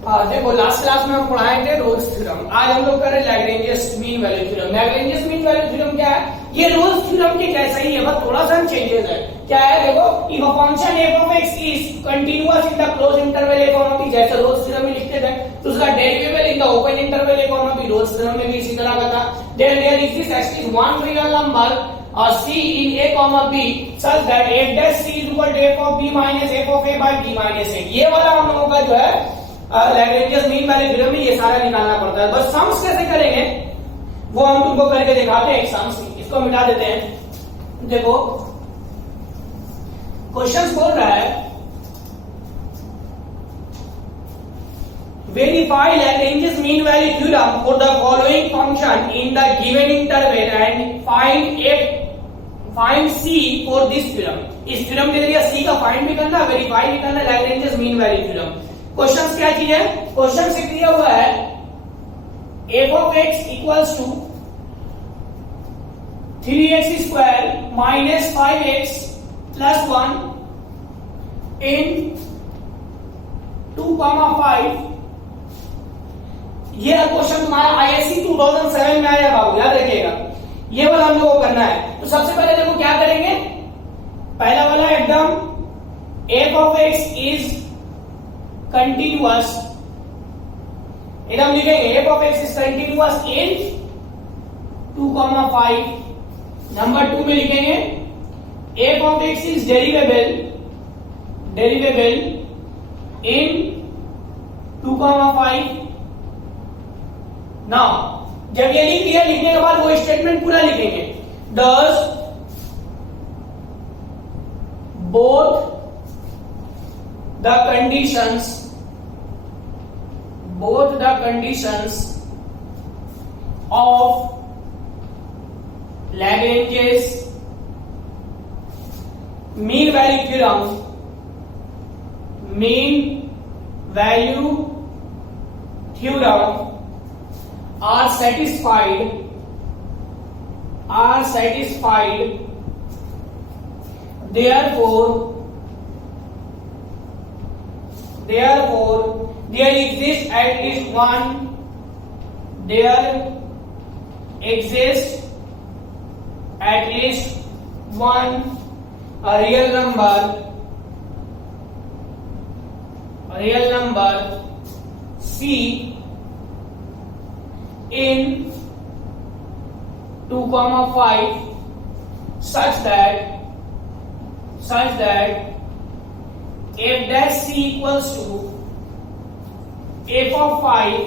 देखो last class में हम पढ़ाए थे रोल्स थ्योरम। आज हम लोग कर रहे हैं Lagrange's mean value theorem. Lagrange's mean value theorem क्या है? ये रोल्स थ्योरम के जैसा ही है, बस थोड़ा सा चेंजेस है। क्या है देखो, if a function f of x is continuous in the closed interval a comma b, जैसे रोल्स थ्योरम में लिखते थे, तो उसका derivable in the open interval a comma b Rolle's theorem में भी इसी तरह का था। Then there exist exist one real number c in a comma b such that f dash c is equal to f of b minus f of a by b minus a। ये वाला हम लोगों का जो है लैग्रेंजियस mean value theorem में ये सारा निकालना पड़ता है। बस सम्स कैसे करेंगे वो हम तुमको करके दिखाते हैं। सम्स इसको मिटा देते हैं। देखो क्वेश्चन बोल रहा है verify Lagrange's mean value theorem for the following function in the given interval and find c for this theorem. इस थ्योरम के लिए सी का फाइंड भी करना, वेरीफाई भी करना लैग्रेंजियस मीन वैल्यू थ्योरम। क्वेश्चन क्या चीज है? क्वेश्चन से दिया हुआ है f of x equals to 3x square minus 5x plus 1 in 2,5। ये क्वेश्चन तुम्हारा आईएससी 2007 में आया बाबू, याद रखिएगा। ये वाला हम लोगों को करना है। तो सबसे पहले देखो क्या करेंगे, पहला वाला एकदम f of x is continuous, एकदम लिखेंगे f of x is continuous in 2,5। Number 2 में लिखेंगे f of x is derivable in 2,5। Now जब ये लिख दिया, लिखने के बाद वो स्टेटमेंट पूरा लिखेंगे। Does both the conditions of Lagrange's mean value theorem are satisfied, therefore there exists at least one real number c in 2,5 such that f dash c equals to f of 5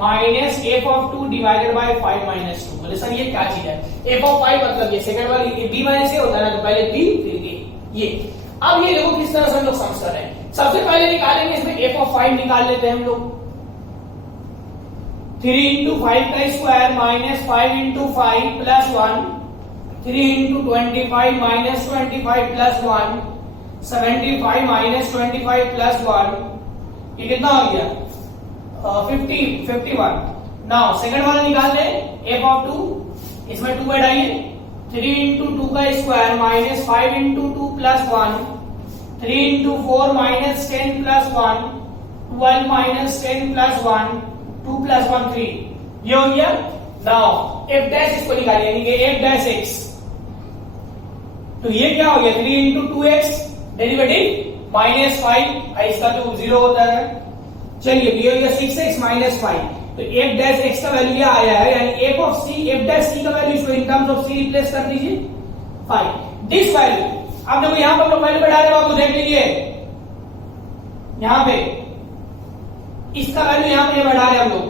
minus f of 2 divided by 5 minus 2। बोले sir ये क्या चीज है? f of 5 मतलब ये second वाली b minus a होता है ना, तो पहले b फिर a। ये अब ये देखो किस तरह से हम लोग समझ कर रहे हैं। सबसे पहले निकालेंगे इसमें f of 5 निकाल लेते हैं हम लोग। 3 into 5 का square minus 5 into 5 plus 1, 3 into 25 minus 25 plus 1, 75 minus 25 plus 1, ये कितना हो गया? 51। नाउ सेकंड वाला निकाल ले f of 2, इसमें 2 बढ़ाइए। 3 into 2 का square minus 5 into 2 plus 1, 3 into 4 minus 10 plus 1, 12 minus 10 plus 1, 2 plus 1 3। ये हो गया। नाउ f डैश इसको निकालिए, f डैश x, तो ये क्या हो गया? 3 into 2x डेरिवेटिव माइनस 5, इसका तो 0 होता है। चलिए ये हो गया 6x माइनस 5। तो f डैश x का वैल्यू क्या आया है, यानी f of c, f dash c का वैल्यू इसको इन टर्म्स ऑफ c रिप्लेस कर दीजिए 5। दिस वैल्यू अब देखो यहां पर हम लोग वैल्यू बढ़ा रहे हैं, आपको देख लीजिए यहां पे इसका वैल्यू यहां पे बढ़ा रहे हैं हम लोग,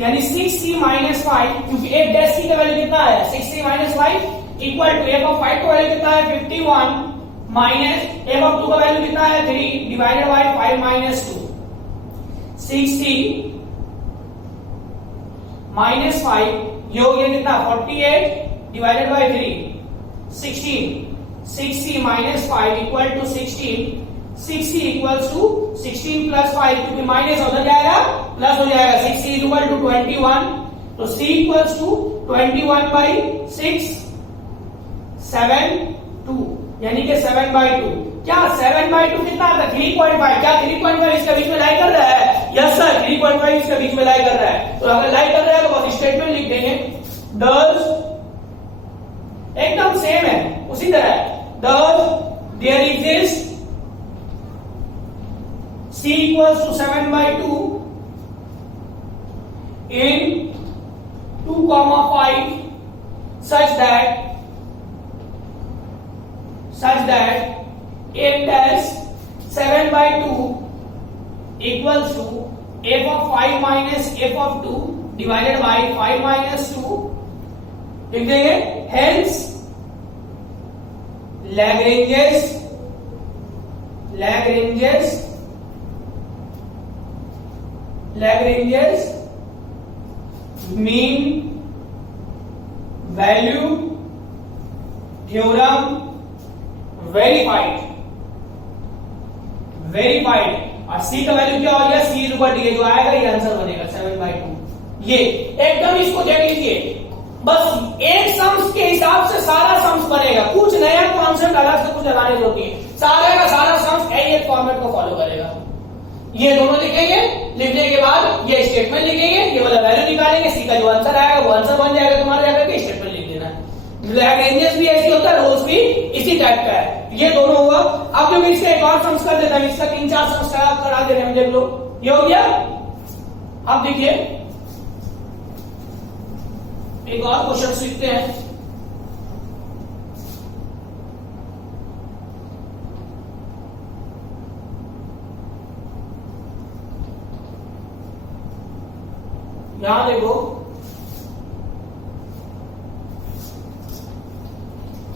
यानी 6c माइनस 5, क्योंकि f डैश c का वैल्यू कितना है? 6c minus 5 equal to f of 5 का वैल्यू कितना है? 51 माइनस f of 2 का वैल्यू कितना है? 3 डिवाइडेड बाय 5 माइनस 2। 60 माइनस 5 ये हो गया कितना? 48 divided by 3, 16। 60 minus 5 equal to 16, 60 equals to 16 plus 5, क्योंकि माइनस हो जाएगा प्लस हो जाएगा। 60 इक्वल टू 21, तो c इक्वल्स टू 21 बाई 6 7 2, यानी कि 7/2। क्या 7/2 कितना आता है 3.5, क्या 3.5 इसके बीच में लाई कर रहा है? यस सर 3.5 इसके बीच में लाई कर रहा है। तो अगर लाई कर रहा है तो बस स्टेटमेंट लिख देंगे does, एकदम सेम है उसी तरह does there exists c equals to 7/2 in 2,5 such that f dash 7/2 equals to f of 5 minus f of 2 divided by 5 minus 2 लिख देंगे। Hence Lagrange's mean value theorem verified। और c का वैल्यू क्या हो गया? c = d जो आएगा ये आंसर बनेगा 7/2। ये एकदम इसको देख लीजिए, बस एक सम्स के हिसाब से सारा सम्स बनेगा, कुछ नया कॉन्सेप्ट अलग से कुछ लगाने की जरूरत नहीं है, सारे का सारा सम्स एक फॉर्मेट को फॉलो करेगा। ये दोनों लिखेंगे, लिखने के बाद ये स्टेटमेंट लिखेंगे, ये वाला वैल्यू निकालेंगे, सी का जो आंसर आएगा वो आंसर बन जाएगा तुम्हारा, जाकर के स्टेटमेंट लिख देना। लैग्रेंजेस भी ऐसी होता है, रोल्स भी इसी टाइप का है। ये दोनों हुआ। अब जो इसका एक और सम्स कर देता है, इसका 3-4 सम्स करा दे रहे हैं, देख लो ये हो गया। अब देखिए एक और क्वेश्चन सीखते हैं। यहां देखो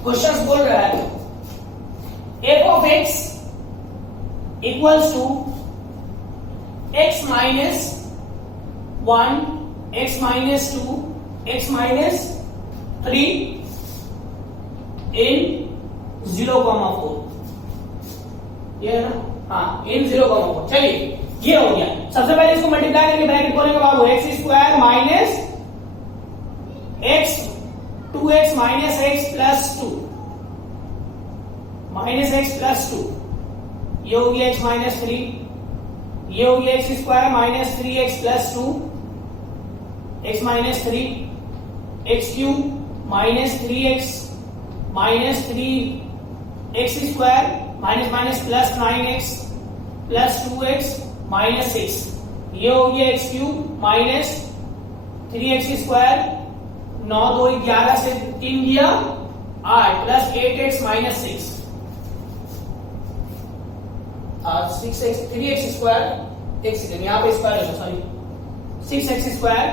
क्वेश्चन बोल रहा है f of x equals to x minus 1, x minus 2, x minus 3 in 0,4। ये है ना? हाँ in 0,4। चलिए ये हो गया। सबसे पहले इसको मल्टीप्लाई करके ब्रैकेट खोलेंगे बाबू, x square minus x 2x minus x plus 2 minus x plus 2, ये हो गया x माइनस 3, ये हो गया x square minus 3x plus 2 x minus 3, x cube minus 3x minus 3x square minus minus plus 9x plus 2x minus 6, ये हो गया x cube minus 3x square 9 2 11 से 3 दिया 8 plus 8x minus 6 6x 3x square x यहाँ पे square है sorry 6x square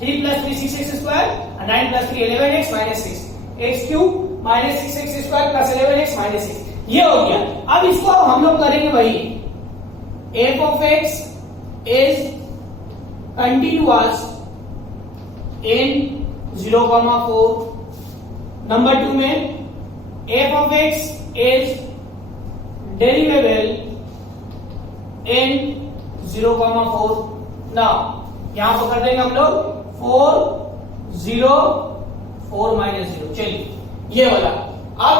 3 plus 3 6x square 9 plus 3 11x minus 6 x cube minus 6x square plus 11x minus 6, ये हो गया। अब इसको हम लोग करेंगे वही, f of x is continuous in 0,4। Number 2 में f of x is derivable in 0,4। Now यहां पर कर देंगे हम लोग 4 0 4 माइनस 0। चलिए ये वाला, अब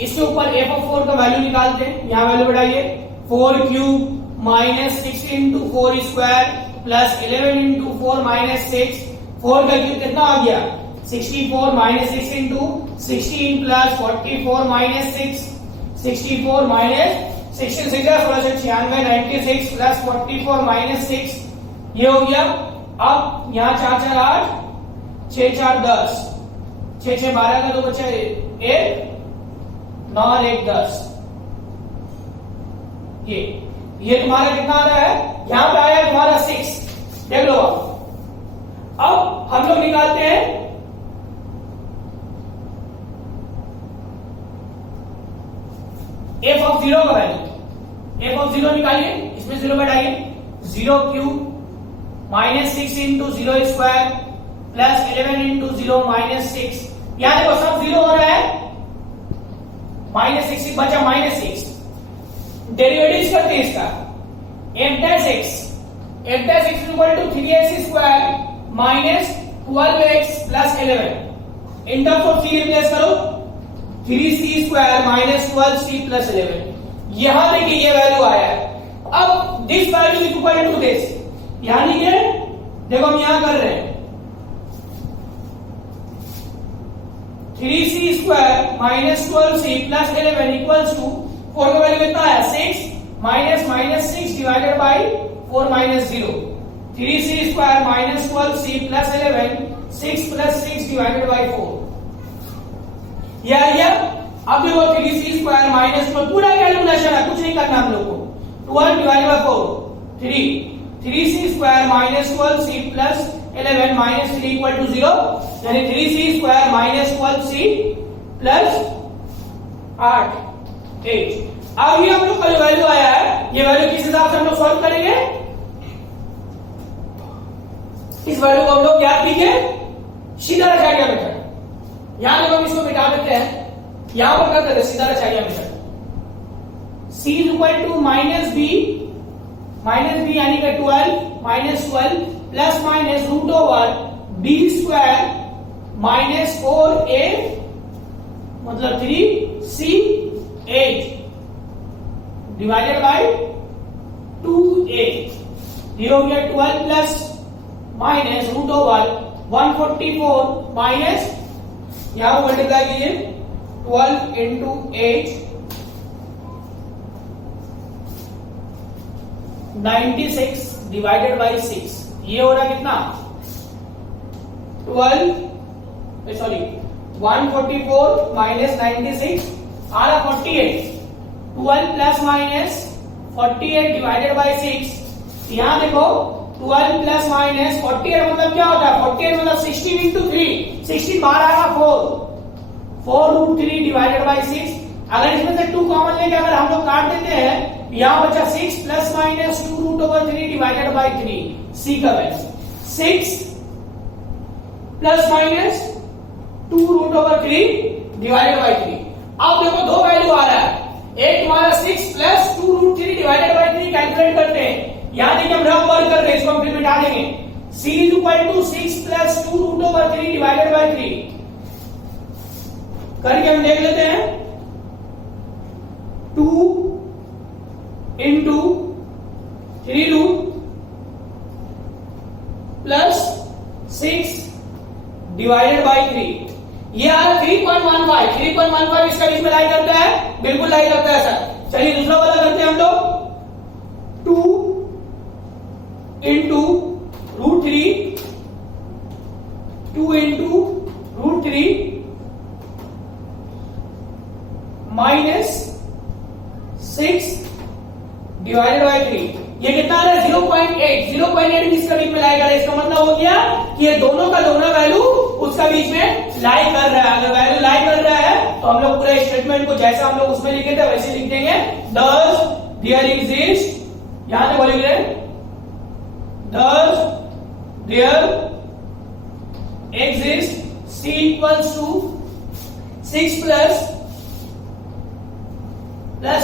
इसके ऊपर f of 4 का वैल्यू निकालते हैं। यहां वैल्यू बढ़ाइए, 4 cube minus 6 into 4 square plus 11 into 4 minus 6, 4 का क्यूब कितना आ गया 64 minus 6 into 16 plus 44 minus 6, 64 minus 16 96 96 plus 44 minus 6, ये हो गया। अब यहाँ 4 4 8 6 4 10 6 6 12 का 2 बचा 1 9 और 1 10, ये तुम्हारा कितना आ रहा है, यहां पे आया तुम्हारा 6, देख लो। अब हम लोग निकालते हैं f of 0 का वैल्यू, f of 0 निकालिए, इसमें 0 बैठाइए, 0 cube minus 6 into 0 square plus 11 into 0 minus 6, यहां देखो सब 0 हो रहा है, माइनस 6 बचा माइनस 6, डेरिवेटिव करते हैं इसका, f dash x equal to 3x square minus 12x plus 11, in terms of c replace करो, 3c square minus 12c plus 11। यहां देखिए ये वैल्यू आया है। अब this value is equal to this, यानी कि देखो हम यहां कर रहे हैं 3c square minus 12c plus 11 equals to 4 का वैल्यू कितना है 6 minus minus 6 divided by 4 minus 0। 3c square minus 12c plus 11 6 plus 6 divided by 4। यह आ गया। अब देखो 3c स्क्वायर माइनस 12 पूरा कैलकुलेशन है, कुछ नहीं करना हम लोग को। 12 divided by 4 3c square minus 12c plus 11 minus 3 equal to 0, यानी 3c square minus 12c plus 8। अब ये हम लोग का जो वैल्यू आया है, ये वैल्यू किस हिसाब से हम लोग सॉल्व करेंगे, इस वैल्यू को हम लोग क्या लिखेंगे, सीधा रचाएंगे मेथड। यहां देखो हम इसको मिटा देते हैं, यहां पर कर देते सीधा रचाएंगे method. c is equal to minus b यानी कि 12 minus 12 plus minus root over b square minus 4a मतलब 3c 8 डिवाइडेड बाय 2a। ये हो गया 12 plus minus root over 144 minus, यहां मल्टीप्लाई कीजिए 12 इंटू 8 96 डिवाइडेड बाई 6। ये हो रहा कितना 144 माइनस 96 आ रहा 48। 12 प्लस माइनस 48 डिवाइडेड बाई 6। यहां देखो 12 प्लस माइनस 48 मतलब क्या होता है 48 मतलब 16 इंटू 3, 16 बाहर आएगा 4 रूट 3 डिवाइडेड बाई 6। अगर इसमें से 2 कॉमन लेके अगर हम लोग काट देते हैं, यहां बचा 6 plus minus 2 root over 3 divided by 3, C का value 6 plus minus 2 root over 3 divided by 3। अब देखो दो वैल्यू आ रहा है, एक तुम्हारा 6 plus 2 root 3 divided by 3 calculate करते हैं, यहां देखिए हम रफ वर्क कर रहे हैं, इसको हम फिर मिटा देंगे। c is equal to 6 plus 2 root over 3 divided by 3 करके हम देख लेते हैं। 2 into 3 root plus 6 divided by 3, ये आ रहा 3.15 इसका बीच में लाई करता है, बिल्कुल लाई करता है सर। चलिए दूसरा वाला करते हैं हम लोग 2 into root 3 2 into root 3 minus 6 divided by 3, ये कितना आ रहा है 0.8 इसका बीच में लाई कर रहा है। इसका मतलब हो गया कि ये दोनों का दोनों वैल्यू उसका बीच में लाई कर रहा है। अगर वैल्यू लाई कर रहा है तो हम लोग पूरे स्टेटमेंट को जैसा हम लोग उसमें लिखे थे वैसे लिख देंगे। Thus there exists, यहां से बोलेंगे thus there exists c equals to 6 plus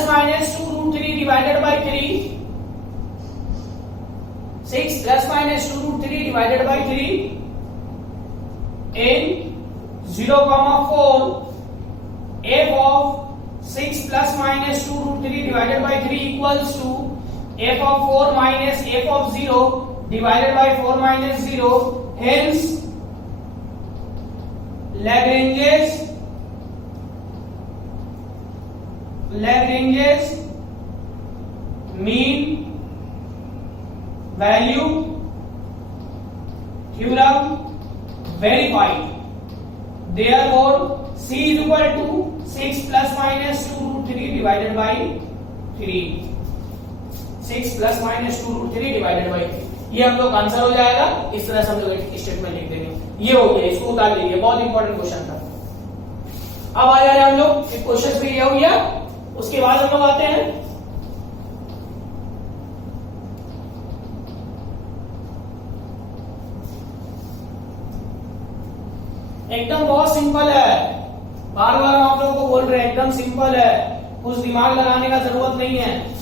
minus 2 root 3 divided by 3, 6 plus minus 2 root 3 divided by 3 in 0,4 f of 6 plus minus 2 root 3 divided by 3 equals to f of 4 minus f of 0 divided by 4 minus 0. Hence Lagrange's mean value theorem verified. Therefore c is equal to 6 plus minus 2 root 3 divided by 3, 6 plus minus 2 root 3 divided by 3, ये हम लोग answer हो जाएगा। इस तरह से हम लोग स्टेटमेंट लिख देंगे। ये हो गया, इसको उतार लीजिए, बहुत इंपॉर्टेंट क्वेश्चन था। अब आ जा रहे हैं हम लोग, क्वेश्चन भी ये हो गया, उसके बाद हम लोग आते हैं एकदम बहुत सिंपल है, बार बार हम आप लोगों को बोल रहे हैं एकदम सिंपल है, कुछ दिमाग लगाने का जरूरत नहीं है।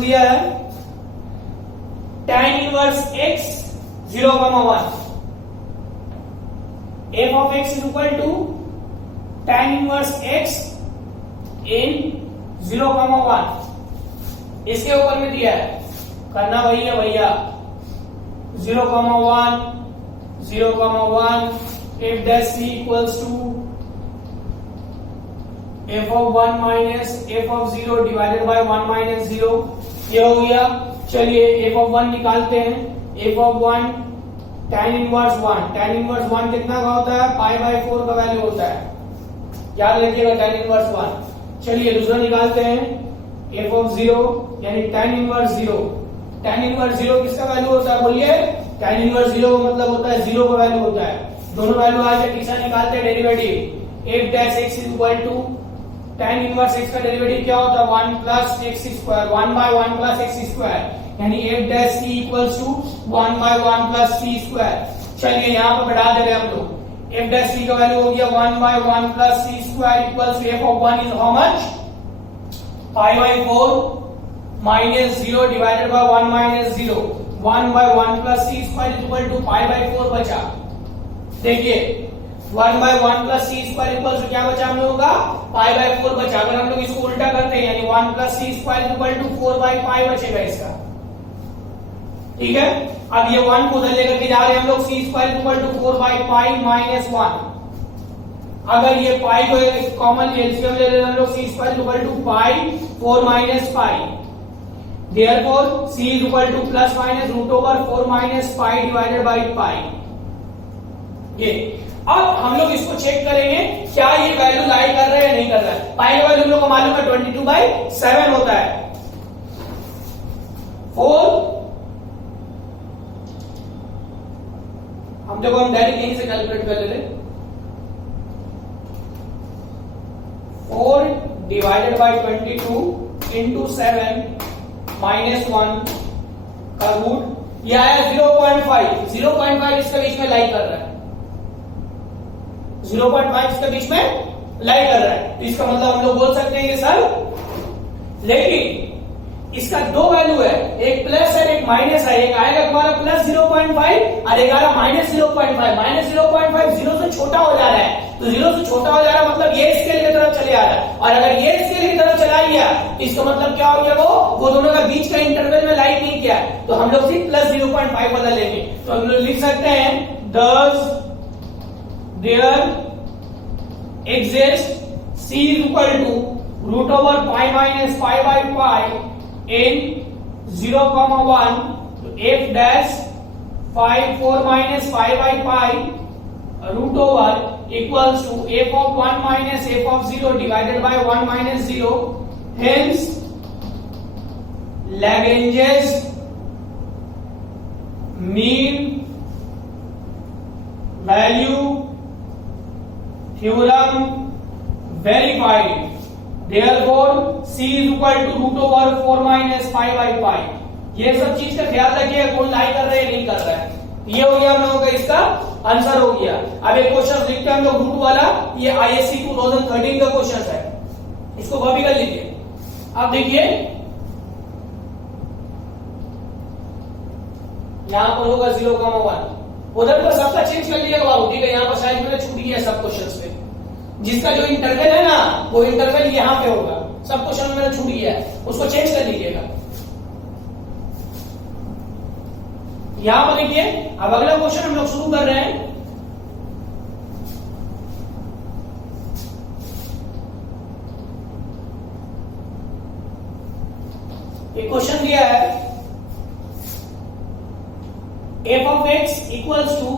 क्वेश्चन दिया है tan inverse x 0,1 f of x is equal to tan inverse x in 0,1 इसके ऊपर में दिया है, करना वही है भैया। 0,1 f dash c equals to f of 1 minus f of 0 divided by 1 minus 0, ये हो गया। चलिए f of 1 निकालते हैं। f of 1 tan इनवर्स 1 कितना का होता है? पाई बाय 4 का वैल्यू होता है, याद रखिएगा tan इनवर्स 1। चलिए दूसरा निकालते हैं f of 0 यानी tan इनवर्स 0 किसका वैल्यू होता है बोलिए? tan इनवर्स 0 का मतलब होता है 0 का वैल्यू होता है। दोनों वैल्यू आ जाए, तीसरा निकालते हैं derivative. f dash x is equal to tan inverse x का डेरिवेटिव क्या होता है? 1 plus x square, 1 by 1 plus x square, यानी f dash c equals to 1 by 1 plus c square। चलिए यहाँ पर बढ़ा दे रहे हैं हम लोग। f dash c का वैल्यू हो गया 1 by 1 plus c square equals to f of 1 is how much? pi by 4 minus 0 divided by 1 minus 0, 1 by 1 plus c square is equal to pi by 4 बचा। देखिए 1 by 1 plus c square equals to क्या बचा हम लोगों का? pi by 4 बचा। अगर हम लोग इसको उल्टा करते हैं यानी 1 plus c square is equal to 4 by pi बचेगा इसका, ठीक है। अब ये 1 को उधर लेकर के जा रहे हैं हम लोग, c square is equal to 4 by pi minus 1। अगर ये पाई को कॉमन एलसीएम ले लेते हैं हम लोग, c square is equal to pi 4 minus pi, therefore c is equal to plus minus root over 4 minus pi divided by pi। ये अब हम लोग इसको चेक करेंगे क्या ये वैल्यू लाई कर रहा है या नहीं कर रहा है। पाई का वैल्यू हम लोग को मालूम है 22/7 होता है। 4 हम डायरेक्ट यहीं से कैलकुलेट कर लेते। 4 divided by 22 into 7 minus 1 का रूट, ये आया 0.5 इसके बीच में लाई कर रहा है, 0.5 इसके बीच में लाई कर रहा है। तो इसका मतलब हम लोग बोल सकते हैं कि सर, लेकिन इसका दो वैल्यू है, एक प्लस है एक माइनस है। एक आएगा तुम्हारा प्लस 0.5 और एक आ रहा माइनस 0.5। माइनस 0.5 जीरो से छोटा हो जा रहा है, तो जीरो से छोटा हो जा रहा है मतलब ये स्केल की तरफ चले आ रहा है, और अगर ये स्केल की तरफ चला गया तो इसका मतलब क्या हो गया? वो दोनों का बीच का इंटरवल में लाइक नहीं किया, तो हम लोग सिर्फ प्लस 0.5 बदल लेंगे। तो हम लोग लिख सकते हैं thus there exists c is equal to root over pi minus pi by pi in 0,1 f dash 4 minus pi by pi root over equals to f of 1 minus f of 0 divided by 1 minus 0. Hence Lagrange's mean value theorem verified. Therefore c is equal to root over 4 minus pi by pi। ये सब चीज का ख्याल रखिए, कौन लाई कर रहे हैं नहीं कर रहा है। ये हो गया हम लोगों का इसका आंसर हो गया। अब एक क्वेश्चन लिखते हैं हम लोग रूट वाला, ये आईएससी 2013 का क्वेश्चन है, इसको कॉपी कर लीजिए। अब देखिए यहां पर होगा 0,1, उधर पर सबका चेंज कर लीजिएगा बाबू, ठीक है। यहाँ पर शायद मैंने छूट गया सब क्वेश्चन पे, जिसका जो इंटरवल है ना वो इंटरवल यहाँ पे होगा, सब क्वेश्चन में छूट गया है, उसको चेंज कर लीजिएगा। यहां पर देखिए अब अगला क्वेश्चन हम लोग शुरू कर रहे हैं। एक क्वेश्चन दिया है f of x equals to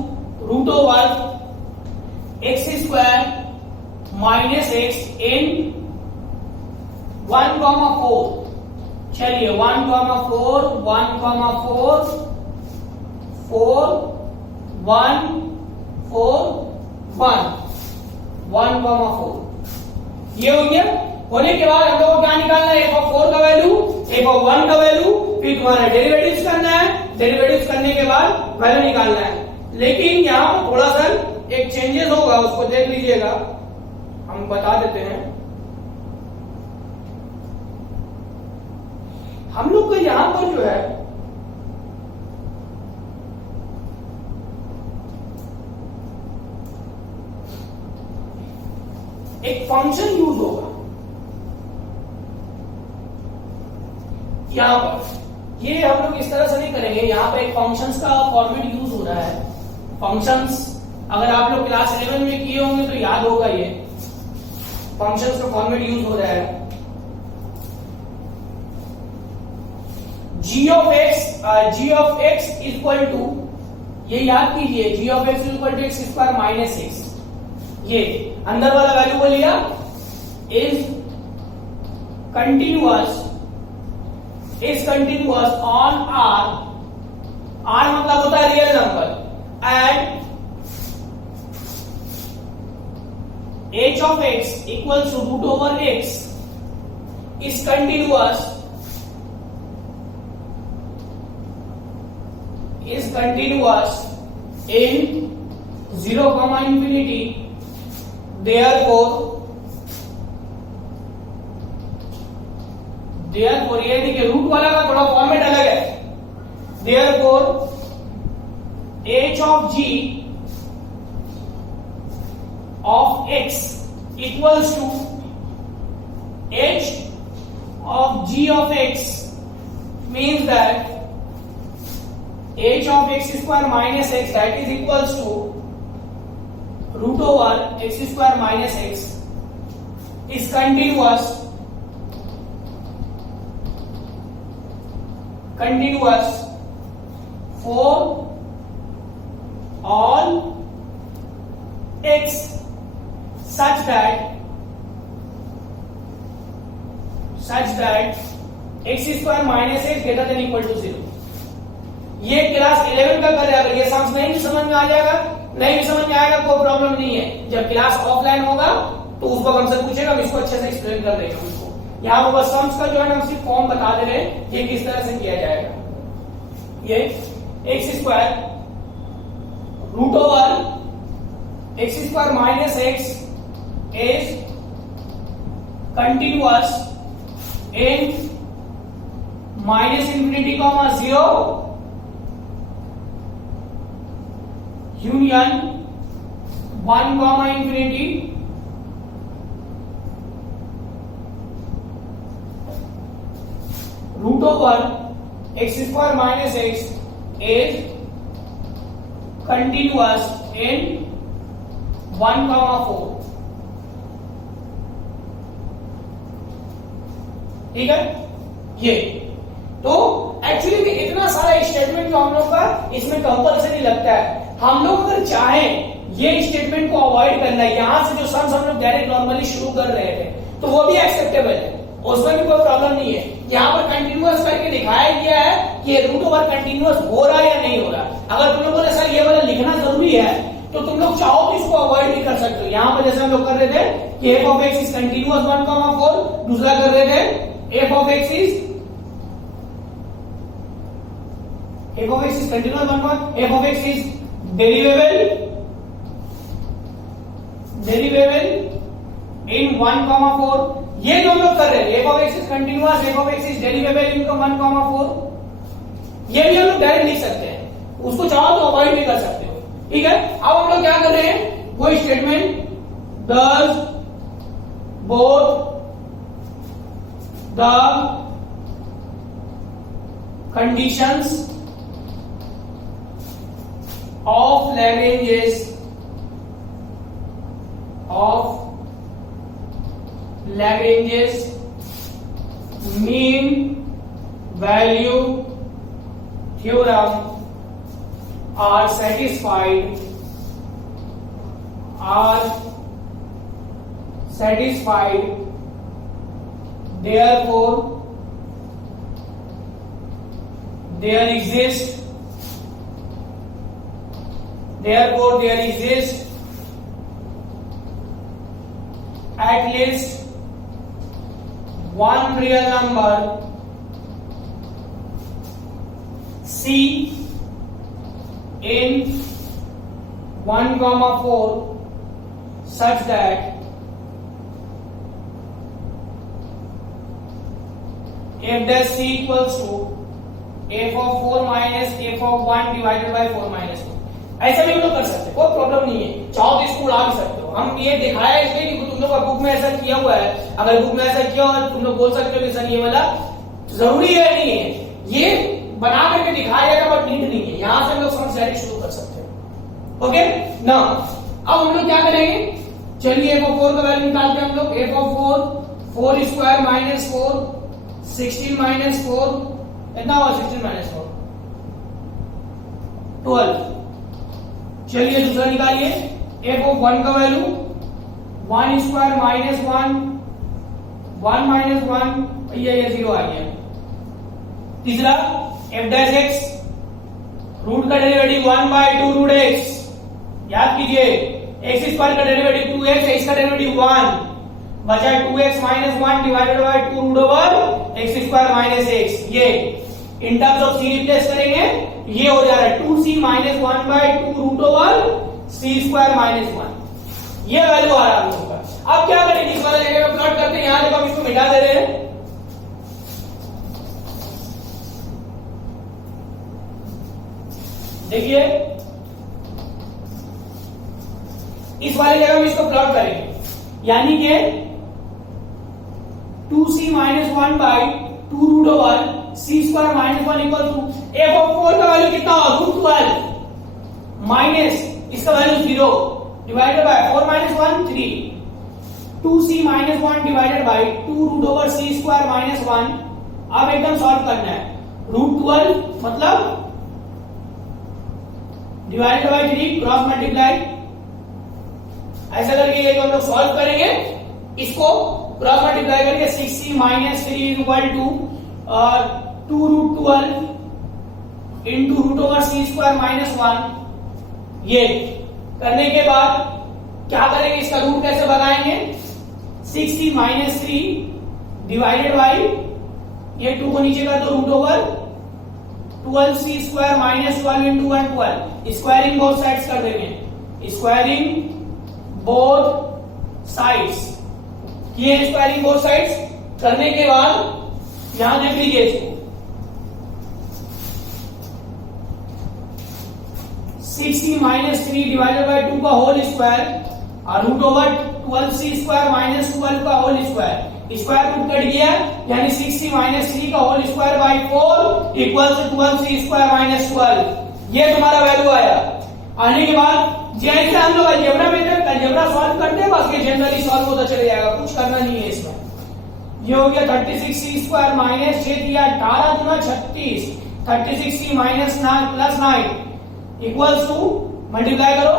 root over x square minus x in 1,4। चलिए 1,4 1,4 4 1 4 1 1,4 ये हो गया। होने के बाद हम लोग क्या निकालना है? f of 4 का वैल्यू, f of 1 का वैल्यू, फिर तुम्हारा डेरिवेटिव्स करना है, डेरिवेटिव्स करने के बाद वैल्यू निकालना है। लेकिन यहाँ पर थोड़ा सा एक चेंजेस होगा, उसको देख लीजिएगा, हम बता देते हैं। हम लोग को यहां पर जो है एक फंक्शन यूज होगा यहां पर। ये हम लोग इस तरह से नहीं करेंगे, यहां पे एक फंक्शंस का फॉर्मेट यूज हो रहा है। फंक्शंस अगर आप लोग क्लास 11 में किए होंगे तो याद होगा, ये फंक्शंस का फॉर्मेट यूज हो रहा है। g of x equal to, ये याद कीजिए, g of x equal to x square minus x, ये अंदर वाला वैल्यू को लिया, इज कंटिन्यूअस ऑन r मतलब होता है real number, and h of x equals to root over x is continuous in 0, infinity, therefore ये देखिए रूट वाला का थोड़ा फॉर्मेट अलग है। therefore h of g of x equals to h of g of x, means that h of x square minus x, that is equals to root over x square minus x, is continuous for all x such that x square minus x greater than equal to 0। ये class 11 का कर रहे हैं। अगर ये sums नहीं भी समझ में आ जाएगा, नहीं भी समझ में आएगा, कोई प्रॉब्लम नहीं है। जब क्लास ऑफलाइन होगा तो उस वक्त हमसे पूछेगा, हम इसको अच्छे से एक्सप्लेन कर देंगे उसको। यहाँ पर बस सम्स का जो है ना हम सिर्फ फॉर्म बता दे रहे हैं, ये किस तरह से किया जाएगा। ये x square root over x square minus x is continuous in minus infinity comma 0 union 1 comma infinity root over x square minus x is continuous in 1 comma 4। ठीक है, ये तो एक्चुअली में इतना सारा स्टेटमेंट जो हम लोग का इसमें कंपल्सरी लगता है। हम लोग अगर चाहें ये स्टेटमेंट को अवॉइड करना है, यहां से जो सम्स हम लोग डायरेक्ट नॉर्मली शुरू कर रहे थे तो वो भी एक्सेप्टेबल है, उसमें भी कोई प्रॉब्लम नहीं है। यहाँ पर कंटिन्यूअस करके दिखाया गया है कि रूट ओवर कंटिन्यूअस हो रहा है या नहीं हो रहा। अगर तुम लोगों ने सर ये वाला लिखना जरूरी है तो तुम लोग चाहो तो इसको अवॉइड भी कर सकते हो। यहाँ पर जैसे हम लोग कर रहे थे कि f of x is continuous 1,4, दूसरा कर रहे थे f of x is continuous 1, f of x is derivable in 1,4। ये जो हम लोग कर रहे हैं f of x is continuous, f of x is derivable in 1,4, ये भी हम लोग डायरेक्ट लिख सकते हैं, उसको चाहो तो अवॉइड भी कर सकते हो। ठीक है, अब हम लोग क्या कर रहे हैं, वो statement does both the conditions of Lagrange's mean value theorem are satisfied therefore there exists at least one real number C in 1,4 such that f dash c equals to f of 4 minus f of 1 divided by 4 minus 2। ऐसा भी हम लोग कर सकते हैं, कोई problem नहीं है, चाहो तो इसको उड़ा भी सकते हो। हम ये दिखाया इसलिए कि तुम लोग का बुक में ऐसा किया हुआ है, अगर बुक में ऐसा किया हुआ तुम लोग बोल सकते हो कि सर ये वाला जरूरी है नहीं है, ये बना करके दिखाया जाएगा बट नीड नहीं है, यहां से हम लोग समझ डायरेक्ट शुरू कर सकते हैं। ओके ना, अब हम लोग क्या करेंगे, चलिए f of 4 का वैल्यू निकालते हैं हम लोग। f of 4 square minus 4 16 minus 4 कितना हुआ, 16 माइनस 4 12। चलिए दूसरा निकालिए, f of 1 का वैल्यू 1 स्क्वायर माइनस 1 माइनस 1 ये 0 आ गया। तीसरा f डैश x, रूट का डेरिवेटिव 1 बाय 2 रूट x, याद कीजिए x स्क्वायर का डेरिवेटिव 2x, x का डेरिवेटिव 1 बचा 2x minus 1 divided by 2 root over x square minus x। ये in terms of c replace करेंगे, ये हो जा रहा है 2c minus 1 by 2 root over c square minus 1, ये वैल्यू आ रहा है हम लोग का। अब क्या करेंगे, इस वाले जगह पे प्लॉट करते हैं, यहां जब हम इसको मिटा दे रहे हैं, देखिए इस वाले जगह में इसको प्लॉट करेंगे, यानी कि 2c minus 1 by 2 root over c square minus 1 equal to f of 4 का वैल्यू कितना होगा, रूट 12 माइनस इसका value 0 divided by 4 minus 1 3, 2c minus 1 divided by 2 root over c square minus 1। अब एकदम सॉल्व करना है, रूट 12 मतलब डिवाइडेड बाय 3 क्रॉस मल्टीप्लाई, ऐसा करके ये तो हम लोग सॉल्व करेंगे, इसको क्रॉस मल्टीप्लाई करके 6c minus 3 equal to 2 root 12 into root over c square minus 1। ये करने के बाद क्या करेंगे, इसका रूट कैसे बनाएंगे, 6c माइनस 3 डिवाइडेड बाई ये 2 को नीचे कर दो, root over 12c square minus 12 into 1 12, squaring both sides कर देंगे, स्क्वायरिंग बोथ साइड्स किए, स्क्वायरिंग बोथ साइड्स करने के बाद यहां देख लीजिए इसको 6c माइनस 3 डिवाइडेड बाय 2 का होल स्क्वायर और root over 12c square minus 12 का whole square, square root cut गया, यानी 6c माइनस 3 का whole square by 4 equal to 12c square minus 12। ये तुम्हारा वैल्यू आया। आने के बाद जैसे हम लोग अलजेब्रा में अलजेब्रा सॉल्व करते हैं, बस ये जनरली सॉल्व होता चले जाएगा, कुछ करना नहीं है इसमें। ये हो गया 36c स्क्वायर माइनस 6 दिया 18 गुना 36, 36c minus 9 plus 9 equals to multiply करो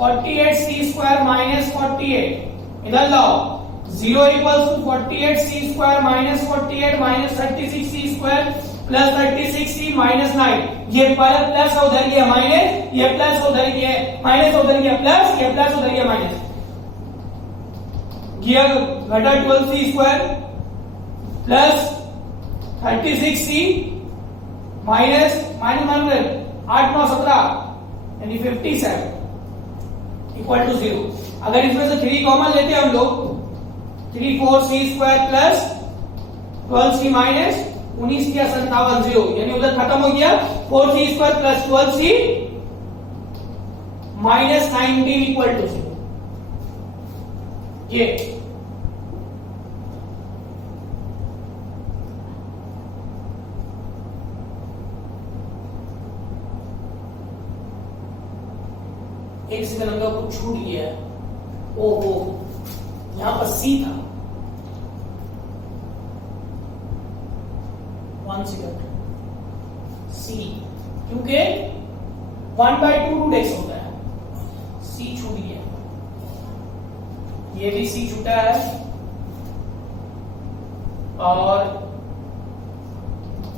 48c स्क्वायर माइनस 48, इधर लाओ 0 equals to 48c square minus 48 minus 36c square plus 36c minus 9, ये पहला प्लस उधर गया माइनस, ये प्लस उधर गया माइनस, उधर गया प्लस, ये प्लस उधर गया माइनस, गया घटा 12c square plus 36c minus minus 8 9 17 यानी 57 इक्वल टू 0। अगर इसमें से 3 कॉमन लेते हैं हम लोग, 3 4c square plus 12c minus 19 किया 57 0, यानी उधर खत्म हो गया 4c square plus 12c minus 19 equal to 0। ये एक सेकंड हम लोग कुछ छूट गया है, ओहो यहां पर c था, 1 सेकंड c, क्योंकि 1 बाय 2 रूट x होता है, c छूट गया, ये भी c छूटा है और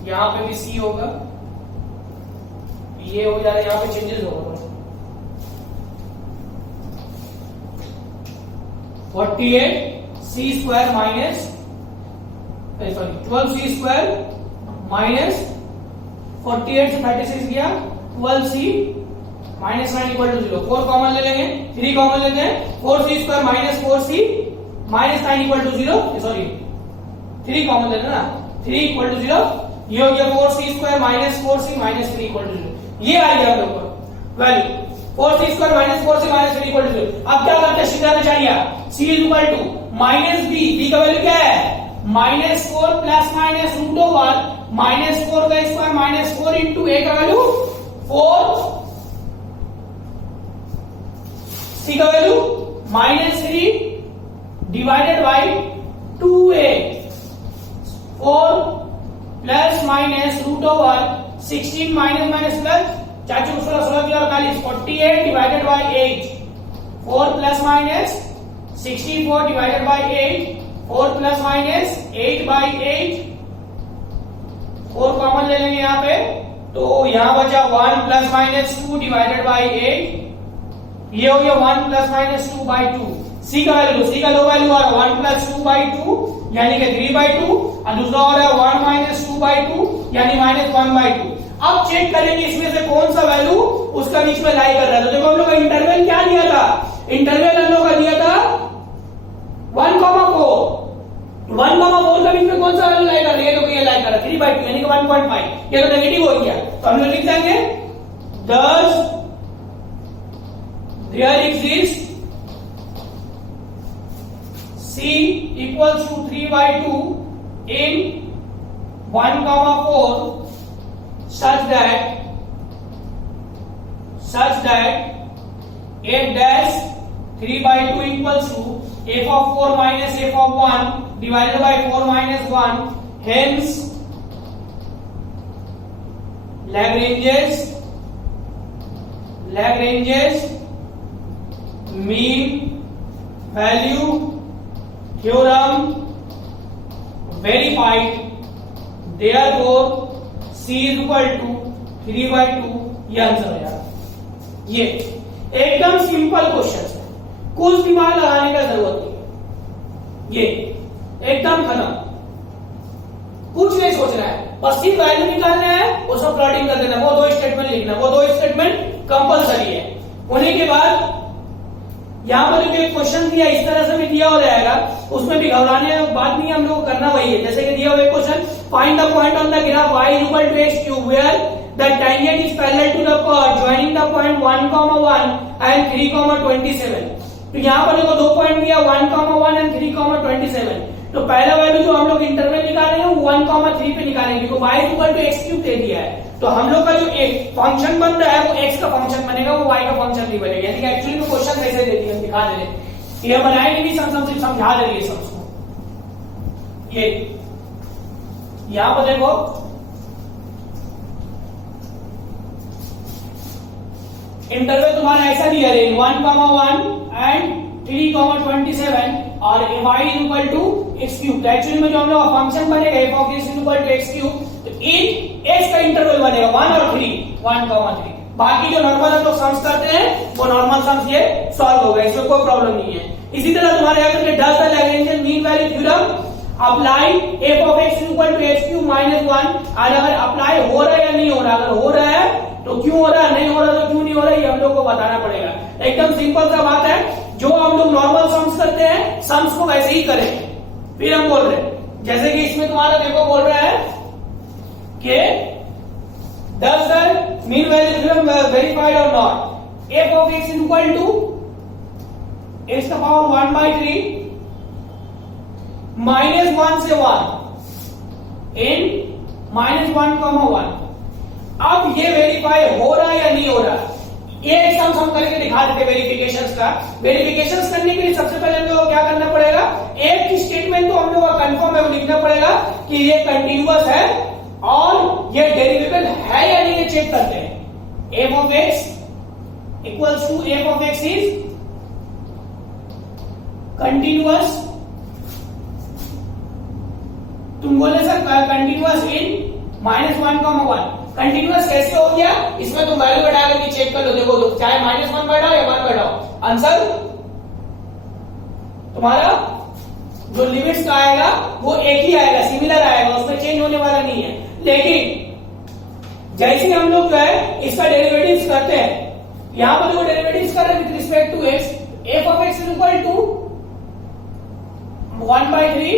यहां पे भी c होगा, ये हो जा रहा है, यहां पे चेंजेस होगा 48c square minus sorry 12c square minus 48 से 36 गया 12c minus 9 equal to 0। 4 common ले लेंगे, 3 कॉमन लेते हैं, 4c square minus 4c minus 9 equal to 0, sorry 3 common ले लेना, 3 इक्वल टू 0। ये हो गया 4c² minus 4c minus 3 equal to 0। ये आ गया हम लोग को value 4c² minus 4c minus 3 equal to 0। अब क्या करते हैं सीधा चाहिए c इक्वल टू माइनस b का वैल्यू क्या है -4 प्लस माइनस √1 -4 का स्क्वायर -4 इंटू a का वैल्यू 4 c का value -3 divided by 2a 4 plus minus √1 16 minus minus plus 4 4 16 16 48 48 divided by 8 4 plus minus 64 divided by 8 4 plus minus 8 by 8 4 common ले लेंगे यहाँ पे तो यहां बचा 1 प्लस माइनस 2 डिवाइडेड बाई 8। ये हो गया 1 प्लस माइनस 2 बाई 2। सी का वैल्यू सी का लो वैल्यू आ रहा है 1 प्लस 2 बाई 2 यानी कि 3 बाई 2 और दूसरा हो रहा है 1 माइनस 2 बाई 2 यानी -1 बाई 2। अब चेक करेंगे इसमें से कौन सा वैल्यू उसका बीच में लाई कर रहा है। तो देखो हम लोग का इंटरवल क्या दिया था, इंटरवल हम लोग का दिया था 1,4 1,4 का बीच में कौन सा वैल्यू लाई कर रहा है, तो ये लाई कर रहा है 3/2 यानी कि 1.5। ये तो नेगेटिव हो गया तो हम लोग लिख देंगे thus there exists c equals to 3/2 in 1,4 such that f dash 3/2 equals to f of 4 minus f of 1 divided by 4 minus 1. Hence Lagrange's mean value theorem verified. Therefore c is equal to 3/2। ये answer है यार। ये एकदम simple question है, कुछ दिमाग लगाने का जरूरत नहीं। ये एकदम खत्म, कुछ नहीं सोचना है, बस सिर्फ वैल्यू निकालना है और सब प्लॉटिंग कर देना। वो 2 स्टेटमेंट लिखना, वो 2 स्टेटमेंट कंपलसरी है। होने के बाद यहां पर जो क्वेश्चन दिया इस तरह से भी दिया हो जाएगा, उसमें भी घबराने की बात नहीं, हम लोग करना वही है। जैसे कि दिया हुआ question find the point on the graph y equal to x³ where the tangent is parallel to the chord joining the point 1,1 and 3,27। तो यहाँ पर देखो 2 पॉइंट दिया 1,1 एंड 3,27। तो पहला वैल्यू जो हम लोग इंटरवल निकालेंगे वो 1,3 पे निकालेंगे क्योंकि y इक्वल टू x³ दे दिया है। तो हम लोग का जो एक फंक्शन बन रहा है वो x का फंक्शन बनेगा, वो y का फंक्शन नहीं बनेगा। यानी कि एक्चुअली में क्वेश्चन कैसे दे दिया दिखा दे रहे, ये बनाएंगे भी सिर्फ समझा दे रही है सबको। ये यहां पर देखो इंटरवल तुम्हारा ऐसा दिया है 1,1 एंड 3,27 और y इक्वल टू x³। तो एक्चुअली में जो हम लोग फंक्शन बनेगा f of x equal to x³, तो इन x का इंटरवल बनेगा 1 और 3 1,3। बाकी जो नॉर्मल हम लोग सम्स करते हैं वो नॉर्मल सम्स ये सॉल्व होगा, इसमें कोई प्रॉब्लम नहीं है। इसी तरह तुम्हारे अगर does the Lagrangian mean value theorem apply f of x equal to x³ minus 1। आज अगर अप्लाई हो रहा है या नहीं हो रहा, अगर हो रहा है तो क्यों हो रहा है, नहीं हो रहा तो क्यों नहीं हो रहा, ये हम लोग को बताना पड़ेगा। एकदम सिंपल सा बात है, जो हम लोग नॉर्मल सम्स करते हैं सम्स को वैसे ही करें। फिर हम बोल रहे हैं जैसे कि इसमें तुम्हारा देखो बोल रहा है कि does the mean value theorem verified or not, f of x is equal to x का पावर 1/3 -1 से 1 in -1,1। अब ये वेरीफाई हो रहा है या नहीं हो रहा, ये एग्जाम हम करके दिखा देते वेरिफिकेशंस का। वेरिफिकेशंस करने के लिए सबसे पहले हम लोग को क्या करना पड़ेगा, एक स्टेटमेंट तो हम लोग का कंफर्म है वो लिखना पड़ेगा कि ये कंटिन्यूअस है और ये डेरिवेबल है या नहीं, ये चेक करते हैं। f of x equals to f of x is continuous. तुम बोले सर कंटिन्यूअस इन -1,1। कंटिन्यूअस कैसे हो गया, इसमें तुम वैल्यू बढ़ा करके चेक कर लो। देखो तो चाहे -1 बढ़ाओ या 1 बढ़ाओ, आंसर तुम्हारा जो लिमिट्स का आएगा वो एक ही आएगा, सिमिलर आएगा, उसमें चेंज होने वाला नहीं है। लेकिन जैसे हम लोग जो है इसका डेरिवेटिव्स करते हैं, यहां पर जो डेरिवेटिव्स कर रहे हैं with respect to x, f of x is equal to 1/3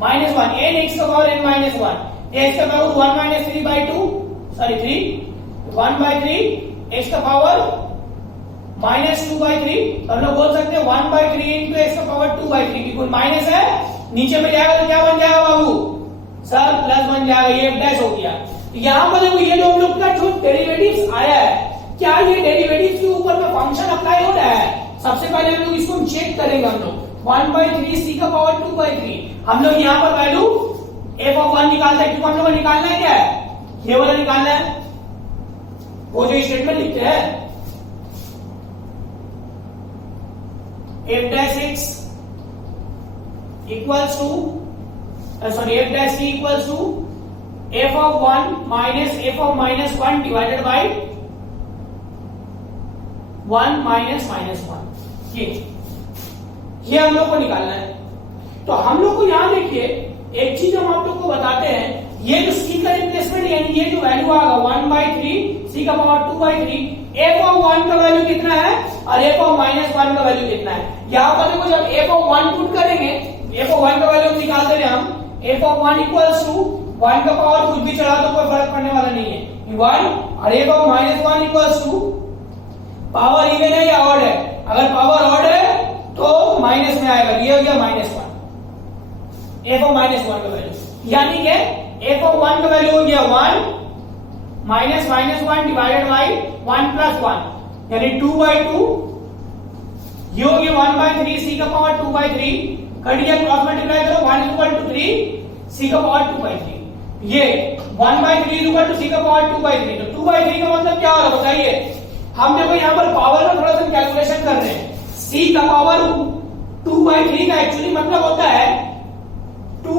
minus one n x का power n minus one, x का power one minus three by two, sorry three, one by three, x का power minus two by three, हम लोग बोल सकते हैं one by three into x का power two by three, क्योंकि minus है, नीचे में जाएगा तो क्या बन जाएगा बाबू सर, प्लस बन जाएगा, ये डैश हो गया। तो यहाँ पर देखो ये जो हम लोग का जो डेरिवेटिव्स आया है, क्या ये डेरिवेटिव्स के ऊपर में फंक्शन अप्लाई हो रहा है? सबसे पहले हम लोग इसको चेक करेंगे, हम लोग वन बाई थ्री सी का पावर टू बाई थ्री, हम लोग यहाँ पर वैल्यू एफ ऑफ वन निकालते हैं, क्योंकि हम लोग को निकालना है क्या है, ये वाला निकालना है, वो जो स्टेटमेंट लिखते हैं f dash x equals to sorry f dash c equals to f of one minus f of minus one divided by one minus minus one, ये हम लोग को निकालना है। तो हम लोग को यहां देखिए एक चीज हम आप लोग को बताते हैं, ये जो सी का रिप्लेसमेंट यानी ये जो वैल्यू आएगा वन बाई थ्री सी का power two by three, f of one का वैल्यू कितना है और एफ ऑफ माइनस वन का वैल्यू कितना है। यहाँ पर देखो जब एफ ऑफ वन पुट करेंगे, एफ ऑफ वन का वैल्यू निकालते हैं हम, f of one equals to one का पावर कुछ भी चढ़ा तो कोई फर्क पड़ने वाला नहीं है, वन, और f of minus one equals to power even है या ऑड है, अगर पावर ऑड है तो माइनस में आएगा, ये हो गया minus one, f of minus one का वैल्यू, यानी कि एफ ऑफ वन का वैल्यू हो गया one minus minus one divided by one plus one, यानी टू बाई टू, ये हो गया वन बाई थ्री सी का power two by three, cut गया क्रॉस मल्टीप्लाई करो, one is equal to three c का पावर टू बाई थ्री, ये one by three is equal to सी का पावर टू बाई थ्री, तो to by three का मतलब क्या होगा बताइए। हम देखो यहाँ पर पावर का थोड़ा सा कैलकुलेशन कर रहे हैं, सी का पावर टू बाई थ्री का एक्चुअली मतलब होता है two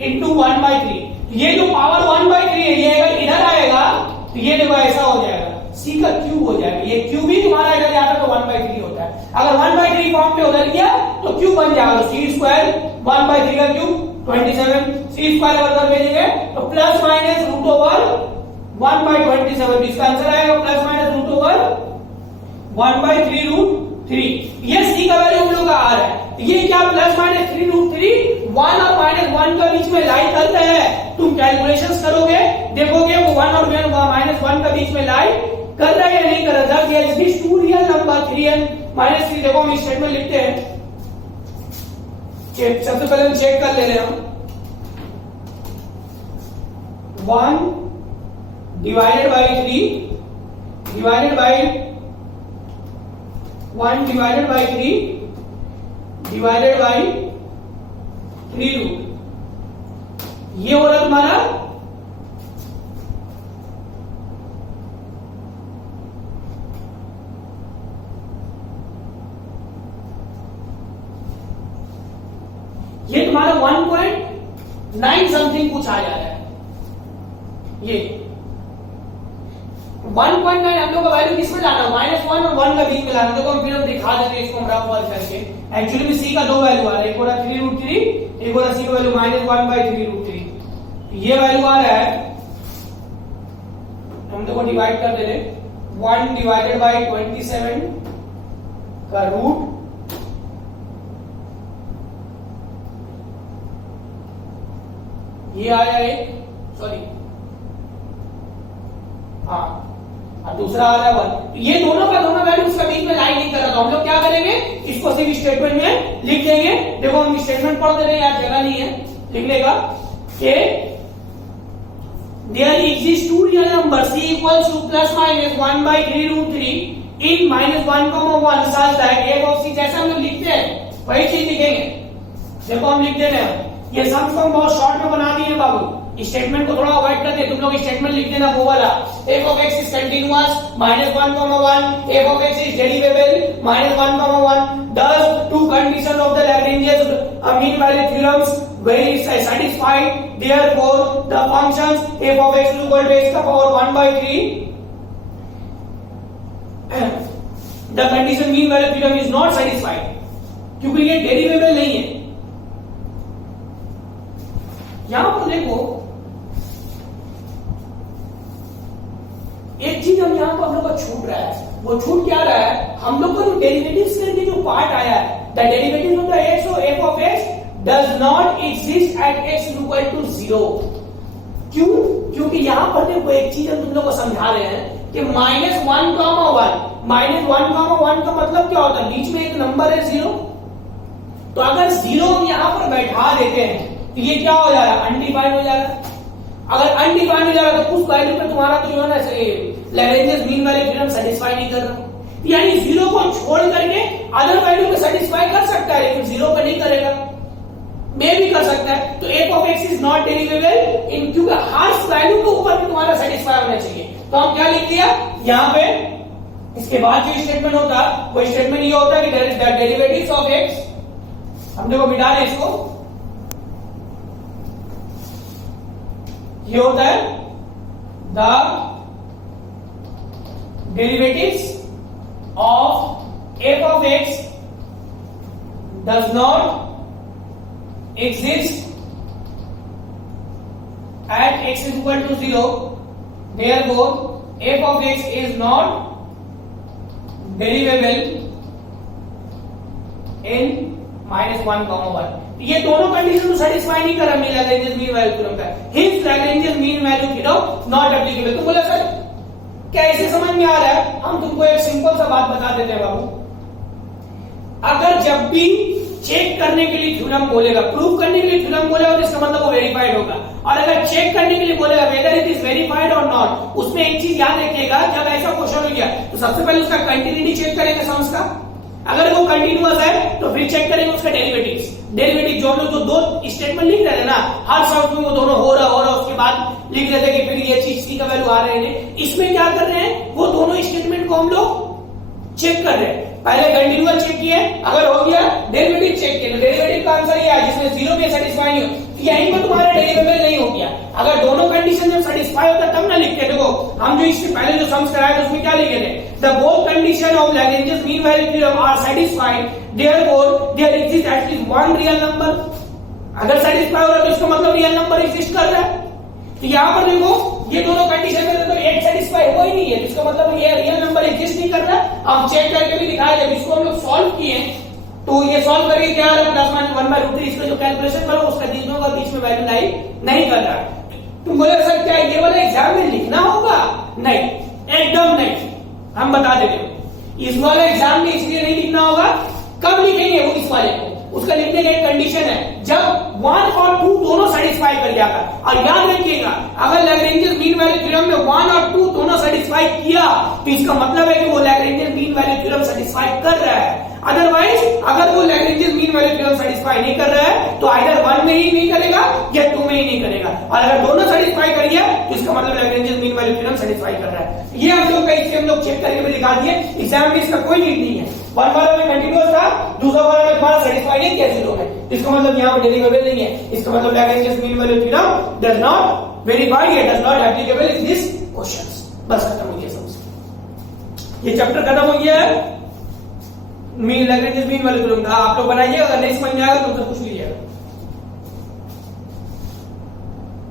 into one by three, ये जो पावर वन बाई थ्री है ये अगर इधर आएगा तो ये देखो ऐसा हो जाएगा, सी का क्यूब हो जाएगा, ये क्यूब ही तुम्हारा इधर जाता तो वन बाई थ्री होता है, अगर वन बाई थ्री फॉर्म पे उधर गया तो क्यूब बन जाएगा, C square one by three का क्यूब 27, सी स्क्वायर अगर भेजेंगे तो plus minus root over one by 27, इसका आंसर आएगा plus minus root over one by three root three, ये सी का वैल्यू हम लोग का आ रहा है, ये क्या plus minus three root three one और माइनस वन के बीच में लाई करते हैं, तुम कैलकुलेशंस करोगे देखोगे वो वन और माइनस वन के बीच में लाई कर रहा है या नहीं कर रहा, जब this two real number three and minus three, देखो हम स्टेटमेंट लिखते हैं, सबसे पहले हम चेक कर ले रहे हैं, one divided by three divided by one divided by three divided by three root, ये हो रहा तुम्हारा ये तुम्हारा 1.9 समथिंग कुछ आ जा रहा है, ये 1.9 हम लोग का वैल्यू किसमें लाना, माइनस वन और वन का बीच में लाना, देखो फिर हम दिखा देते हैं इसको हम वर्क करके, एक्चुअली में सी का दो वैल्यू आ रहा है, एक हो रहा थ्री रूट थ्री, एक हो रहा सी का value minus one by three root three, ये वैल्यू आ रहा है, हम देखो डिवाइड कर दे रहे, वन डिवाइडेड बाई 27 का रूट, ये आया एक, सॉरी हाँ, और दूसरा आ रहा है वन, ये दोनों का दोनों वैल्यू उसका बीच में लाइन नहीं कर रहा, तो हम लोग क्या करेंगे इसको सिर्फ स्टेटमेंट में लिख देंगे, देखो हम स्टेटमेंट पढ़ दे रहे हैं यार, जगह नहीं है लिखने का, कि there exist two real number c equals to plus minus one by three root three in minus one comma one such that a of c, जैसा हम लोग लिखते हैं वही चीज लिखेंगे, देखो हम लिख दे रहे हैं, ये सम्स को हम बहुत शॉर्ट में बना दिए बाबू, स्टेटमेंट को थोड़ा अवॉइड करते, तुम लोग स्टेटमेंट लिख देना वो वाला, f of x is continuous minus one comma one, f of x is derivable minus one comma one, thus two conditions of the Lagrange's mean value theorems very satisfied, therefore the functions f of x equal to x का power 1 by 3, the condition mean value theorem is not satisfied, क्योंकि ये डेरिवेबल नहीं है। यहां पर देखो एक चीज हम यहां पर हम लोग का छूट रहा है, वो छूट क्या रहा है, हम लोग का जो डेरिवेटिव्स करके जो पार्ट आया है, the derivative of the x और f of x does not exist at x equal to 0। क्यों? क्योंकि यहां पर देखो एक चीज हम तुम लोग को समझा रहे हैं कि -1, -1 का मतलब क्या होता है? बीच में एक नंबर है 0। तो अगर 0 हम यहां पर बैठा देते हैं तो ये क्या हो जा रहा है? अनडिफाइंड हो जा रहा है। अगर अनडिफाइंड हो जा रहा है तो उस वैल्यू पे तुम्हारा तो जो है ना लैग्रेंजियस मीन वैल्यू थ्योरम सेटिस्फाई नहीं कर रहा। यानी 0 को छोड़ करके अदर वैल्यू पे सेटिस्फाई कर सकता है, लेकिन 0 पे नहीं करेगा। मे भी कर सकता है। तो f of x is not derivable in, क्योंकि हर वैल्यू के ऊपर भी तुम्हारा सेटिस्फाई होना चाहिए। तो हम क्या लिख दिया यहां पे? इसके बाद जो स्टेटमेंट होता है वो स्टेटमेंट ये होता है कि डेरिवेटिव्स ऑफ x, हम देखो मिटा दें इसको, ये होता है the derivatives of f of x does not exist at x is equal to 0, therefore f of x is not derivable in -1, 1। ये दोनों कंडीशन तो सेटिस्फाई नहीं कर रहा लैग्रेंजियस मीन वैल्यू थ्योरम का। Hence Lagrange's mean value theorem not applicable. तो बोला sir क्या ऐसे समझ में आ रहा है? हम तुमको एक सिंपल सा बात बता देते हैं बाबू। अगर जब भी चेक करने के लिए थ्योरम बोलेगा, प्रूव करने के लिए थ्योरम बोलेगा तो इसका मतलब वो वेरीफाइड होगा। और अगर चेक करने के लिए बोलेगा वेदर इट इज वेरीफाइड और नॉट, उसमें एक चीज याद रखिएगा, जब ऐसा क्वेश्चन हो गया तो सबसे पहले उसका कंटिन्यूटी चेक करेंगे सम्स का। अगर वो कंटिन्यूअस है तो फिर चेक करेंगे उसका डेरिवेटिव्स। डेरिवेटिव जो हम लोग जो दो स्टेटमेंट लिख रहे हैं ना, हर शब्द में वो दोनों हो रहा, उसके बाद लिख देते कि फिर ये चीज सी का वैल्यू आ रहे हैं। इसमें क्या कर रहे हैं? वो दोनों स्टेटमेंट को हम लोग चेक कर रहे हैं। पहले कंटिन्यूअस चेक किए, अगर हो गया डेरिवेटिव चेक किए, तो डेरिवेटिव का आंसर ये है जिसमें 0 में सेटिस्फाई नहीं हो, तो यहीं पर तुम्हारा डेरिवेबल नहीं हो गया। अगर दोनों कंडीशन जब सेटिस्फाई होता तब ना लिखते। देखो हम जो इससे पहले जो सम्स कराए थे उसमें क्या लिखे थे? The both condition of Lagrange's mean value theorem are satisfied, therefore there exist at least one real number. अगर सेटिस्फाई हो रहा है तो इसका मतलब रियल नंबर एग्जिस्ट कर रहा है। तो यहां पर देखो ये दोनों कंडीशन में तो एक सेटिस्फाई हो ही नहीं है, तो इसका मतलब ये रियल नंबर एग्जिस्ट नहीं कर रहा। हम चेक करके भी दिखाया, जब इसको हम लोग सॉल्व किए तो ये सॉल्व करके क्या आ रहा है? +1/√3। इसका जो कैलकुलेशन करो उसका दोनों का बीच में वैल्यू नहीं कर रहा। तुम बोले सर क्या ये वाला एग्जाम में लिखना होगा? नहीं, एकदम नहीं। हम बता देते इस वाला एग्जाम में इसलिए नहीं लिखना होगा। कब लिखेंगे वो इस वाले को? उसका लिखने का एक कंडीशन है जब 1 और 2 दोनों सेटिस्फाई कर जाएगा। और याद रखिएगा अगर लैग्रेंजियस मीन वैल्यू थ्योरम में 1 और 2 दोनों सेटिस्फाई किया तो इसका मतलब है कि वो लैग्रेंजियस मीन वैल्यू थ्योरम सेटिस्फाई कर रहा है। अदरवाइज अगर वो लैग्रेंजियस मीन वैल्यू थ्योरम सेटिस्फाई नहीं कर रहा है तो आइदर 1 में ही नहीं करेगा या 2 में ही नहीं करेगा। और अगर दोनों सेटिस्फाई कर गया तो इसका मतलब Lagrange's mean value theorem satisfy कर रहा है। ये हम लोग हम लोग चेक करके भी दिखा दिए। एग्जाम में इसका कोई नीड नहीं है। वन वाला में कंटिन्यूअस था, दूसरा वाला में तुम्हारा सेटिस्फाई नहीं किया 0 में, इसका मतलब यहाँ पर डेरिवेबल नहीं है। इसका मतलब Lagrange's mean value theorem does not verify, does not applicable in this questions. बस खत्म हो गया समझ। ये चैप्टर खत्म हो गया है मीन लैग्रेंजियस मीन वैल्यू थ्योरम का। आप लोग बनाइएगा, अगर नहीं समझ में आएगा तो पूछ लीजिएगा।